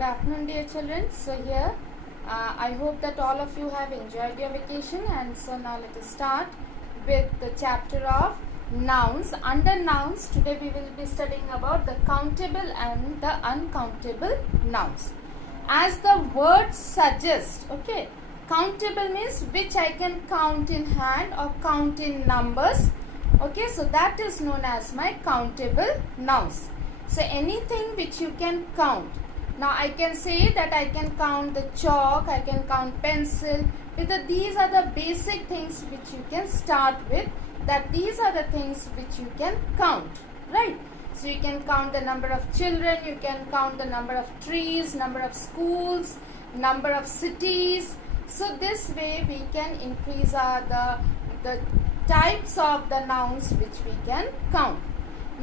Good afternoon, dear children. So here, I hope that all of you have enjoyed your vacation, and so now let us start with the chapter of nouns. Under nouns, today we will be studying about the countable and the uncountable nouns. As the word suggests, okay, countable means which I can count in hand or count in numbers. Okay, so that is known as my countable nouns. So anything which you can count. Now I can say that I can count the chalk, I can count pencil. These are the basic things which you can start with. That these are the things which you can count, right? So you can count the number of children, you can count the number of trees, number of schools, number of cities. So this way we can increase the types of the nouns which we can count.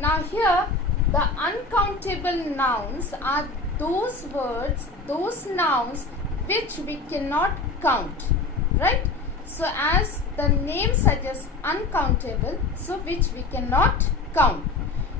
Now here the uncountable nouns are those words, those nouns which we cannot count, right? So as the name suggests, uncountable, so which we cannot count.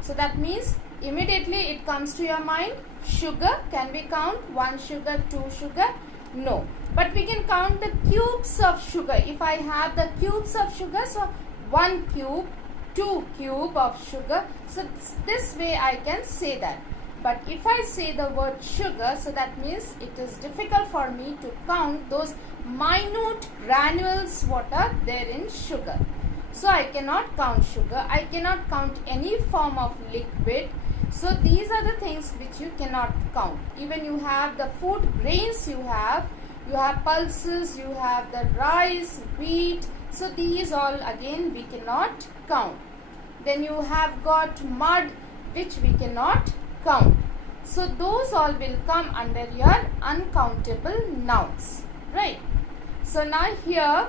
So that means immediately it comes to your mind, sugar. Can we count 1 sugar, 2 sugar? No. But we can count the cubes of sugar. If I have the cubes of sugar, so 1 cube, 2 cube of sugar. So this way I can say that. But if I say the word sugar, so that means it is difficult for me to count those minute granules what are there in sugar. So I cannot count sugar. I cannot count any form of liquid. So these are the things which you cannot count. Even you have the food grains you have pulses, you have the rice, wheat. So these all again we cannot count. Then you have got mud which we cannot count. So those all will come under your uncountable nouns, right? So now here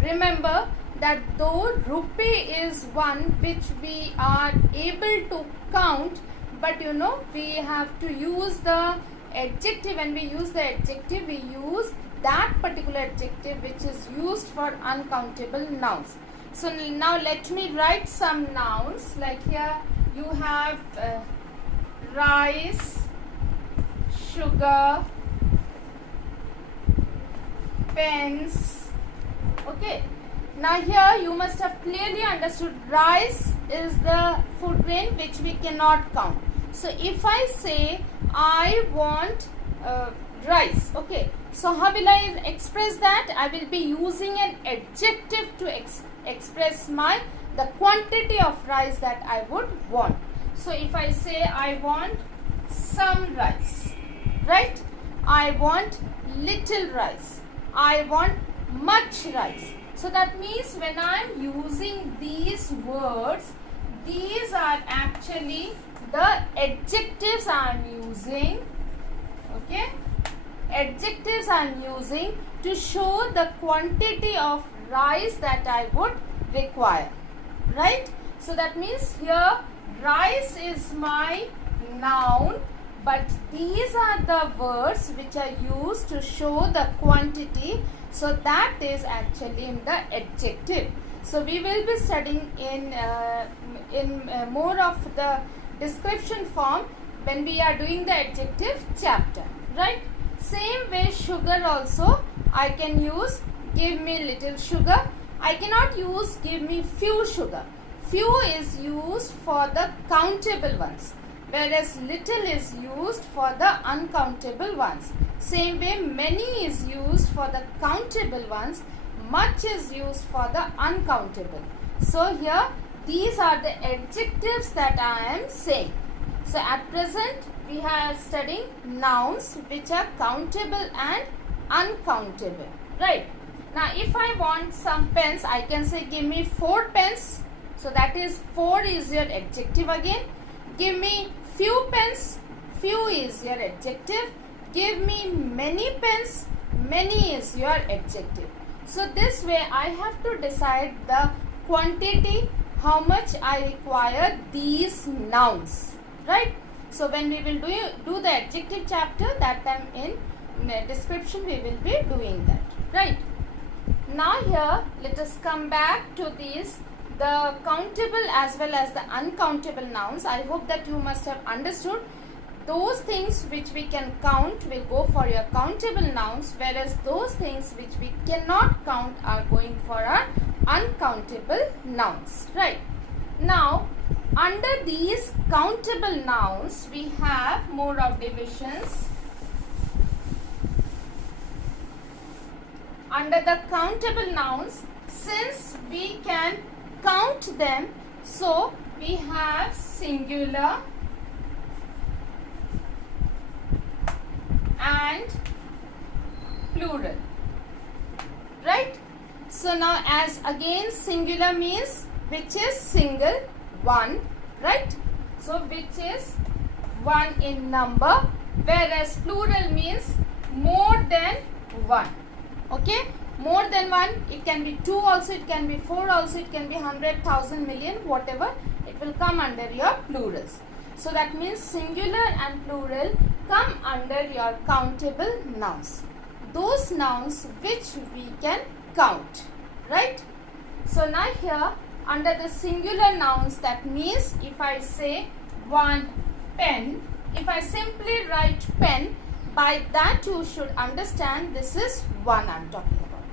remember that though rupee is one which we are able to count, but you know we have to use the adjective. When we use the adjective, we use that particular adjective which is used for uncountable nouns. So now let me write some nouns. Like here you have rice, sugar, pens. Okay. Now here you must have clearly understood rice is the food grain which we cannot count. So if I say I want rice, okay, so how will I express that? I will be using an adjective to express the quantity of rice that I would want. So if I say I want some rice, right? I want little rice. I want much rice. So that means when I am using these words, these are actually the adjectives I am using, okay? Adjectives I am using to show the quantity of rice that I would require, right? So that means here rice is my noun, but these are the words which are used to show the quantity. So that is actually in the adjective. So we will be studying in more of the description form when we are doing the adjective chapter, right? Same way sugar also I can use give me little sugar. I cannot use give me few sugar. Few is used for the countable ones, whereas little is used for the uncountable ones. Same way many is used for the countable ones, much is used for the uncountable. So here these are the adjectives that I am saying. So at present we are studying nouns which are countable and uncountable, right? Now if I want some pens, I can say give me 4 pens. So that is 4 is your adjective again. Give me few pens, few is your adjective. Give me many pens, many is your adjective. So this way I have to decide the quantity, how much I require these nouns, right? So when we will do the adjective chapter, that time in the description we will be doing that, right? Now here let us come back to these, the countable as well as the uncountable nouns. I hope that you must have understood those things which we can count will go for your countable nouns, whereas those things which we cannot count are going for our uncountable nouns, right? Now, under these countable nouns, we have more of divisions. Under the countable nouns, since we can count them, so we have singular and plural, right? So now, as again singular means which is single, one, right? So which is one in number, whereas plural means more than one. Okay, more than one, it can be 2 also, it can be 4 also, it can be 100, 1000, million, whatever, it will come under your plurals. So that means singular and plural come under your countable nouns, those nouns which we can count, right? So now here under the singular nouns, that means if I say one pen, if I simply write pen, by that you should understand this is one I am talking about.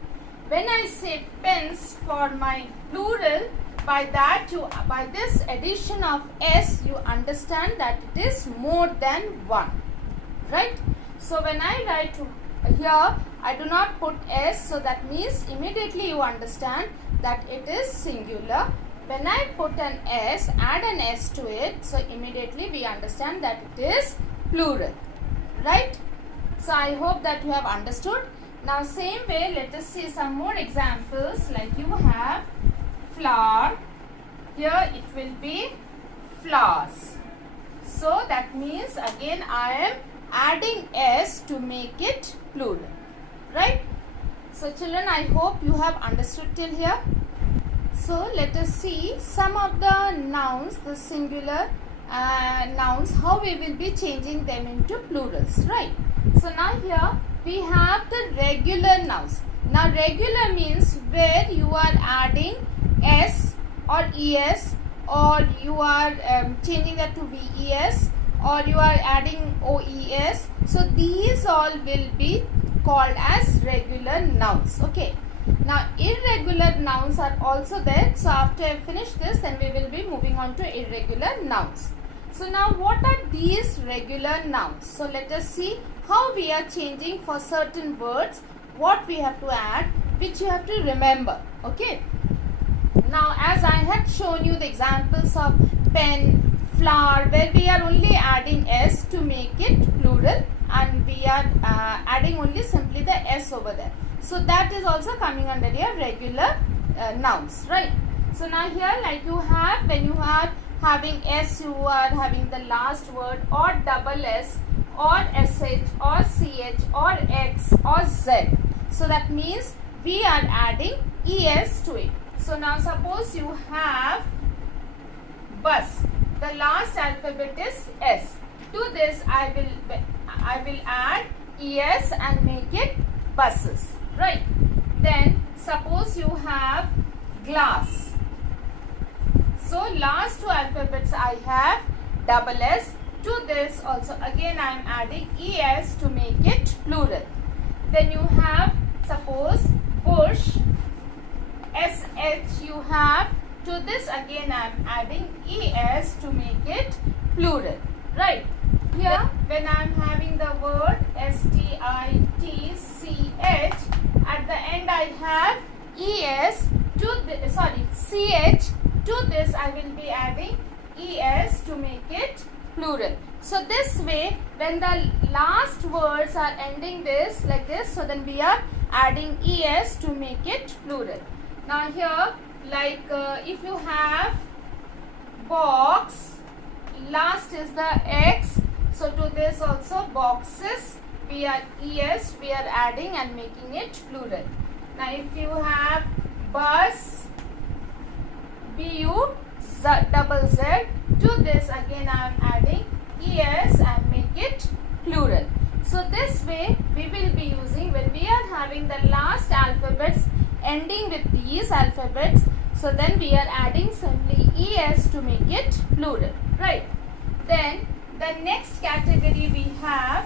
When I say pens for my plural, by that by this addition of s, you understand that it is more than one, right? So when I write here, I do not put s, so that means immediately you understand that it is singular. When I put an s, add an s to it, so immediately we understand that it is plural, right? So I hope that you have understood. Now same way, let us see some more examples. Like you have flower, here it will be flowers. So that means again I am adding s to make it plural, right? So children, I hope you have understood till here. So let us see some of the nouns, the singular nouns, how we will be changing them into plurals, right? So now here we have the regular nouns. Now regular means where you are adding s or es, or you are changing that to ves, or you are adding oes. So these all will be called as regular nouns. Okay. Now irregular nouns are also there. So after I finish this, then we will be moving on to irregular nouns. So now what are these regular nouns? So let us see how we are changing for certain words, what we have to add, which you have to remember. Okay. Now as I had shown you the examples of pen, flower, where we are only adding s to make it plural, and we are adding only simply the s over there. So that is also coming under your regular nouns, right? So now here, like you have, when you are having s, you are having the last word or double s or sh or ch or x or z. So that means we are adding es to it. So now suppose you have bus, the last alphabet is s. To this I will add es and make it buses, right? Then suppose you have glass. So last two alphabets I have double s. To this also again I am adding es to make it plural. Then you have suppose bush, sh you have. To this again I am adding es to make it plural, right? Here when I am having the word stitch, at the end I have es to the, ch. To this I will be adding es to make it plural. So this way, when the last words are ending this like this, so then we are adding es to make it plural. Now here, like if you have box, last is the x, so to this also boxes, we are es, we are adding and making it plural. Now if you have bus, bu, double z, to this again I am adding es and make it plural. So this way we will be using, when we are having the last alphabets ending with these alphabets, so then we are adding simply es to make it plural, right? Then the next category we have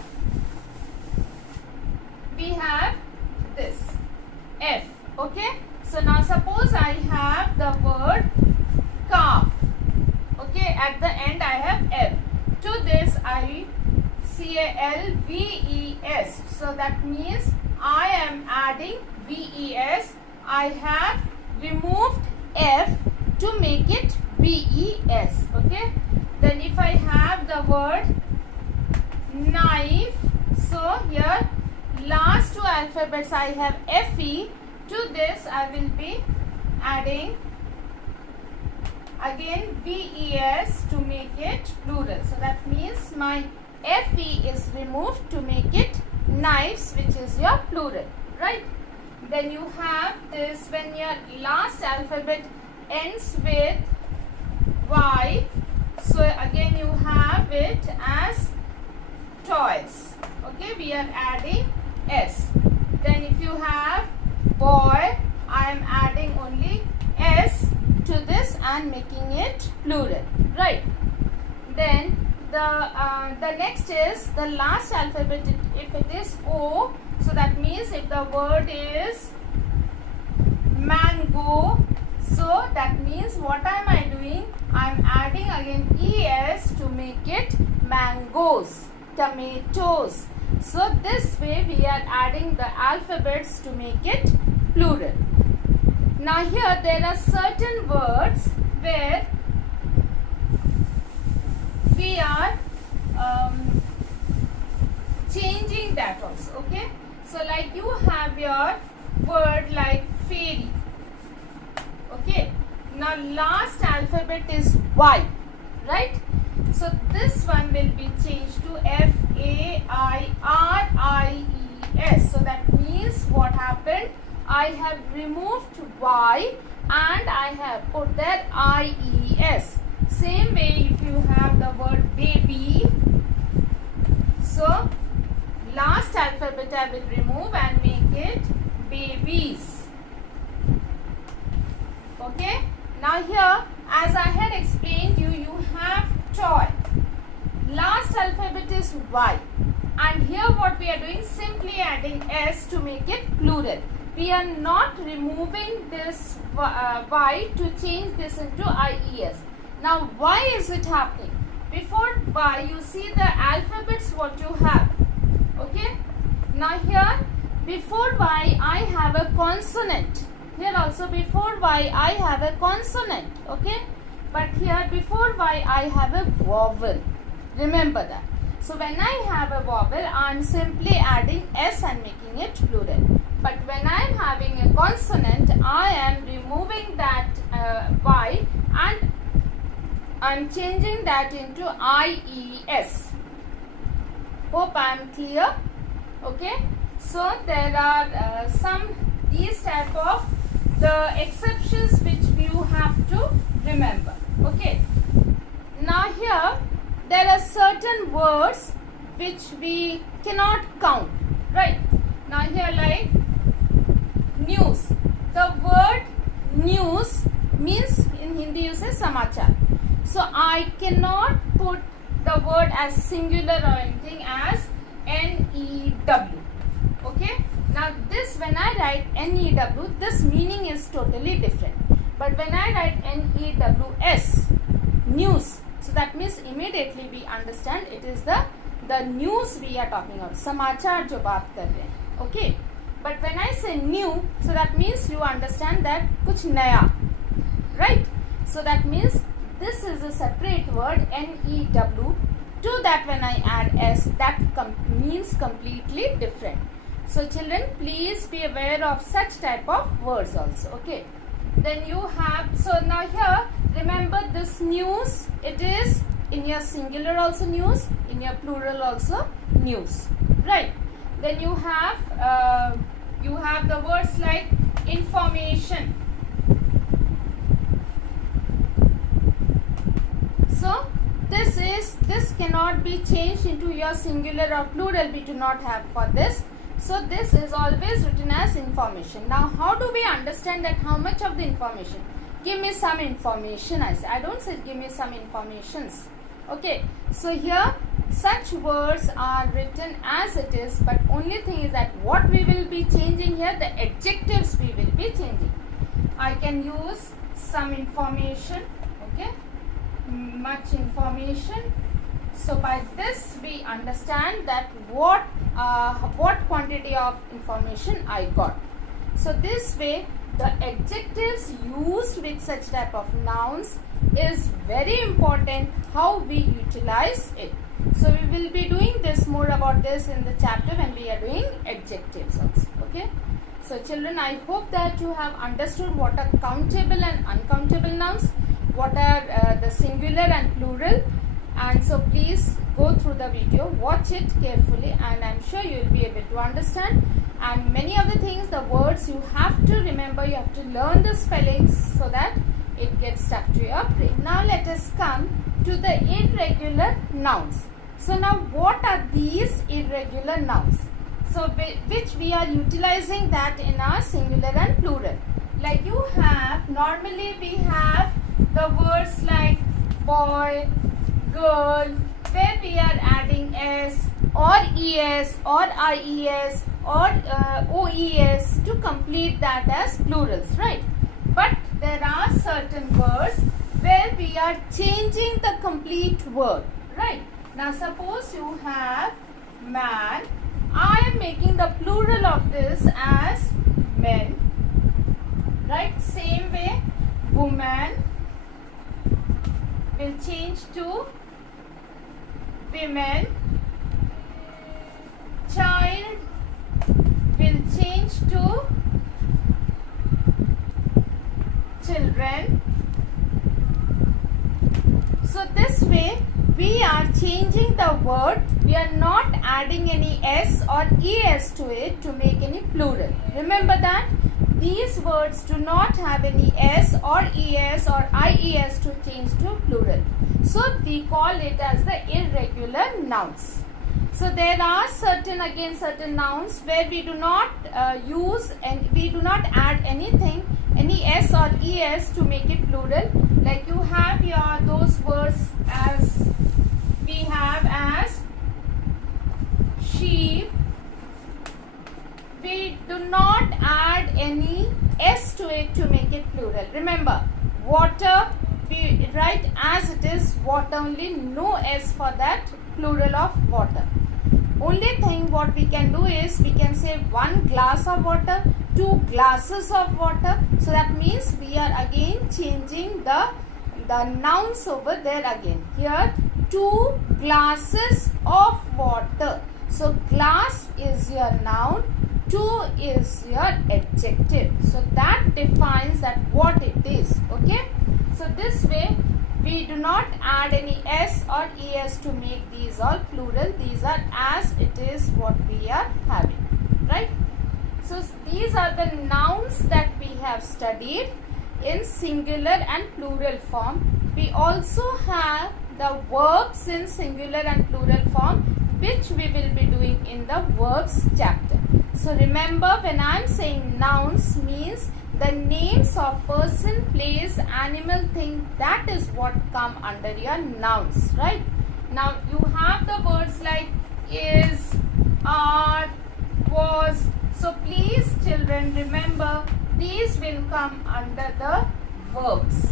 this F. Okay, so now suppose I have the word calf. Okay, at the end I have F. To this I CALVES. So that means I am adding VES. I have removed F to make it VES. Okay. Then if I have the word knife, so here last two alphabets I have FE. To this I will be adding again VES to make it plural. So that means my FE is removed to make it knives, which is your plural, right? Then you have this when your last alphabet ends with Y. So again you have it as toys. Okay, we are adding S. Then if you have boy, I am adding only S to this and making it plural, right? Then the next is the last alphabet. If it is O, so that means if the word is mango, so that means what am I doing? I am adding again ES to make it mangoes, tomatoes. So this way we are adding the alphabets to make it plural. Now here there are certain words where we are changing that also. Okay, so like you have your word like fairy. Okay, now last alphabet is Y, right? So this one will be changed to FAIRIES. So that means what happened? I have removed Y and I have put there IES. Same way if you have the word baby, so last alphabet I will remove and make it babies. Okay, now here as I had explained you, you have toy. Last alphabet is Y and here what we are doing, simply adding S to make it plural. We are not removing this Y to change this into IES. Now why is it happening? Before Y you see the alphabets what you have. Okay, now here before Y I have a consonant. Here also before Y I have a consonant. Okay, but here before Y I have a vowel. Remember that. So when I have a vowel I am simply adding S and making it plural. But when I am having a consonant I am removing that Y and I am changing that into IES. Hope I am clear. Okay, so there are some these type of the exceptions which you have to remember. Okay, now here there are certain words which we cannot count, right? Now here like news. The word news means in Hindi you say samachar. So I cannot put the word as singular or anything as NEW. Okay, now this when I write NEW, this meaning is totally different. But when I write NEWS, news, so that means immediately we understand it is the news we are talking about. Samachar jo baat kar rahe hain. Okay, but when I say new, so that means you understand that kuch naya, right? So that means this is a separate word NEW. To that when I add S, that means completely different. So children, please be aware of such type of words also. Okay, then you have, so now here remember this news, it is in your singular also news, in your plural also news, right? Then you have the words like information. So this cannot be changed into your singular or plural. We do not have for this. So this is always written as information. Now how do we understand that how much of the information? Give me some information. I say, I don't say give me some informations. Okay, so here such words are written as it is, but only thing is that what we will be changing here, the adjectives we will be changing. I can use some information, okay, much information. So by this we understand that what quantity of information I got. So this way the adjectives used with such type of nouns is very important, how we utilize it. So we will be doing this more about this in the chapter when we are doing adjectives also. Okay. So children, I hope that you have understood what are countable and uncountable nouns, what are the singular and plural, and so please go through the video, watch it carefully, and I am sure you will be able to understand. And many of the things, the words you have to remember, you have to learn the spellings so that it gets stuck to your brain. Now let us come to the irregular nouns. So now what are these irregular nouns? So which we are utilizing that in our singular and plural. Like you have, normally we have the words like boy, girl, where we are adding s or es or ies or oes to complete that as plurals, right? But there are certain words where we are changing the complete word, right? Now suppose you have man, I am making the plural of this as men, right? Same way woman will change to women, child will change to children. So this way we are changing the word, we are not adding any s or es to it to make any plural. Remember that these words do not have any s or es or ies to change to plural. So we call it as the irregular nouns. So there are certain nouns where we do not use and we do not add anything, any s or es to make it plural. Like you have your those words as we have as sheep. We do not add any s to it to make it plural. Remember, water we write as it is water only, no s for that plural of water. Only thing what we can do is we can say 1 glass of water, 2 glasses of water. So that means we are again changing the nouns over there again. Here 2 glasses of water. So glass is your noun, 2 is your adjective. So that defines that what it is. Okay. So this way we do not add any s or es to make these all plural. These are as it is what we are having, right? So these are the nouns that we have studied in singular and plural form. We also have the verbs in singular and plural form, which we will be doing in the verbs chapter. So remember, when I am saying nouns means the names of person, place, animal, thing, that is what come under your nouns, right? Now you have the words like is, are, was. So please children remember these will come under the verbs,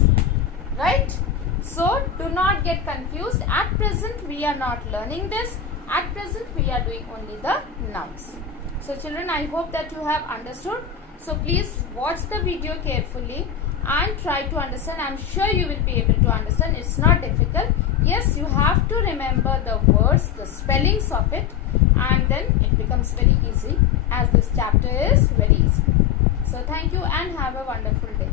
right? So do not get confused. At present we are not learning this. At present we are doing only the nouns. So children, I hope that you have understood. So please watch the video carefully and try to understand. I am sure you will be able to understand. It's not difficult. Yes, you have to remember the words, the spellings of it, and then it becomes very easy, as this chapter is very easy. So thank you and have a wonderful day.